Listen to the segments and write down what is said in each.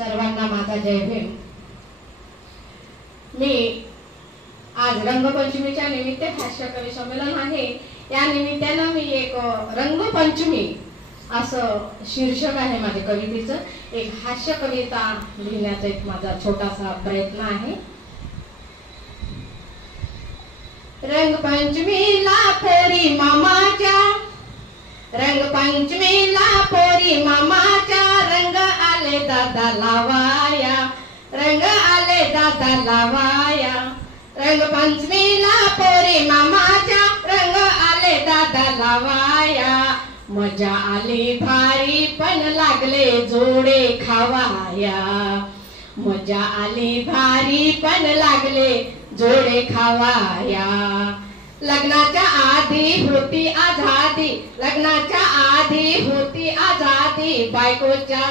सर्वांना माझा जय भीम। मी आज रंगपंचमीच्या निमित्त हास्य कवी संमेलन आहे। या निमित्तानं मी एक रंगपंचमी असं शीर्षक आहे माझ्या कवितेचं, एक हास्य कविता लिहिण्याचा एक माझा छोटासा प्रयत्न आहे। रंगपंचमीला पोरी मामाच्या, रंगपंचमीला पोरी मामाच्या, रंग आले दादा लावाया, रंग आले दादा लावाया। रंगपंचमीला पोरी मामाच्या, रंग आले दादा लावाया। मजा आली भारी पण लागले जोडे खावाया, मजा आली भारी पण लागले जोडे खावाया। लग्नाच्या आधी होती आझादी, लग्नाच्या आधी होती आझादी बायकोच्या,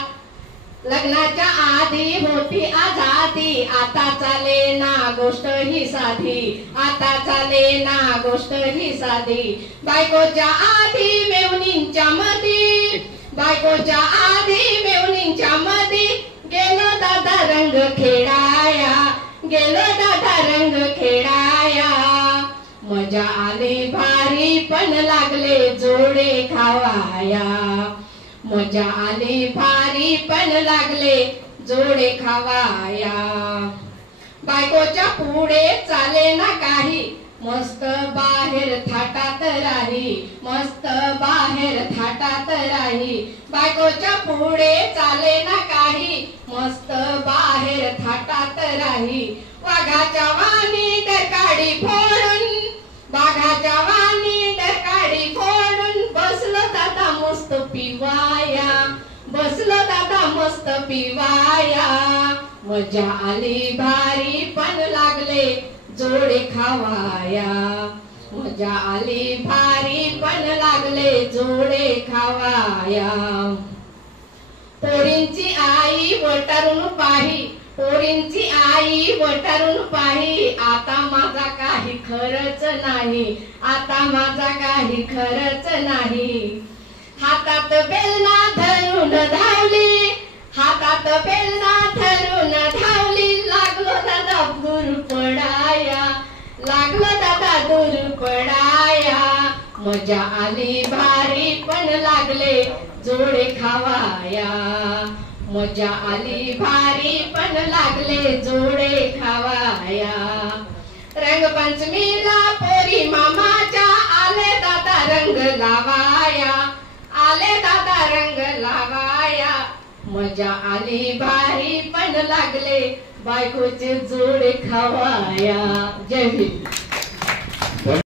लग्नाच्या आधी होती आझादी। आता चाले ना गोष्ट ही साधी, आता चाले ना गोष्ट ही साधी। बायकोच्या आधी मेवणींच्या मधी, बायकोच्या आधी मेवणींच्या मधी, गेलो दादा रंग खेळाया, गेलो दादा रंग खेळाया। मजा आली भारी पण लागले जोडे खावाया, मजा आली भारी पण लागले जोडे खावाया। बायकोच्या पुढे चाले ना काही, मस्त बाहेर थाटात राही, मस्त बाहेर थाटात राही। बायकोच्या पुढे चाले ना काही, मस्त बाहेर थाटात राही। वाघाच्या वाणी डरकाळी फोडून, वाघाच्या वाणी डरकाळी फोडून, बसलो दादा मस्त पिवाया, बसलो दादा मस्त पिवाया। मजा आली भारी पण लागले जोडे खावाया, मजा आली भारी पण लागले जोडे खावाया। पोरींची आई वटारून पाही, पोरींची आई वटारून पाही, आता माझा काही खरच नाही, आता माझा काही खरच नाही। हातात बेलना धरून धावली, हातात बेलना धरून धावली, लागलो दादा दूर पडाया, लागलो दादा दूर पडाया। मजा आली भारी पण लागले जोडे खावाया, मजा आली भारी पण लागले जोडे खावाया। रंगपंचमीला पोरी मामाच्या, आले दादा रंग लावाया, आले दादा रंग लावाया। मजा आली भारी पण लागले बायकोचे जोडे खावाया। जय भीम।